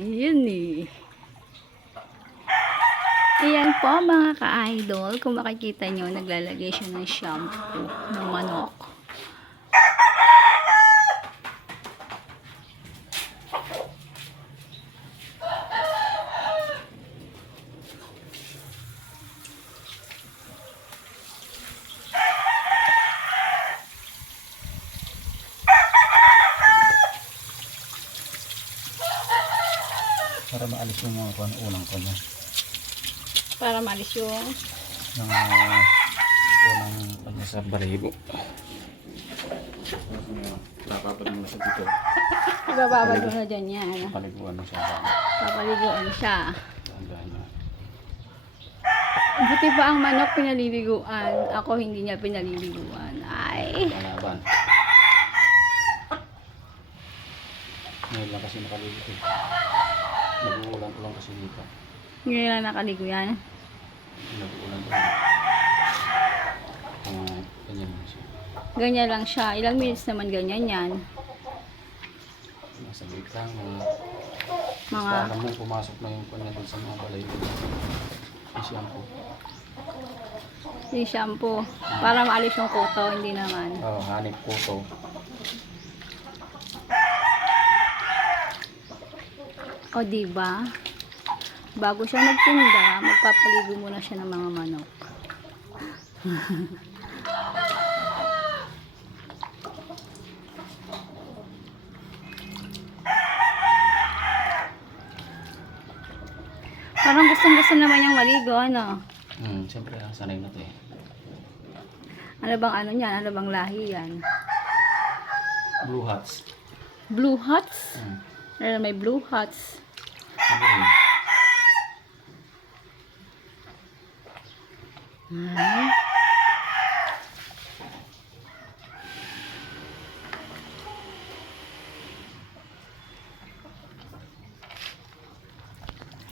Ayun eh. Ayan po mga ka-idol. Kung makikita nyo, naglalagay siya ng shampoo ng manok. Para maalis yung mga unang kanya. Para malis yung Ng unang kanya sa baribo. Napapad mo na siya dito. ibababad mo na dyan yan. Paliguan mo siya. Papaliguan siya. Tandaan niya. Buti pa ang manok pinaliliguan. Ako hindi niya pinaliliguan. Ay. Kalaban. Ngayon lang kasi nakaligo eh. Nag-uulan-ulan kasi dito. Ngayon lang nakaligo yan. Nag-uulan-ulan. Ganyan lang siya. Ganyan lang siya. Ilang minutes naman ganyan yan. Nasa gate lang. Mga Paano mo pumasok na yung kanya doon sa mga balay ko. Yung shampoo. yung shampoo. Para maalis yung kuto. Hindi naman. Oh, hanip ko to. O diba? Bago siya magtinda, magpapaligo muna siya ng mga manok. Parang gustong-gusto naman niyang maligo, ano? Siyempre, sanay na to eh. Ano bang ano niyan? Ano bang lahi yan? Blue Hats. Blue Hats? Hmm. Ano, may Blue Hats. Ano yun? Ay,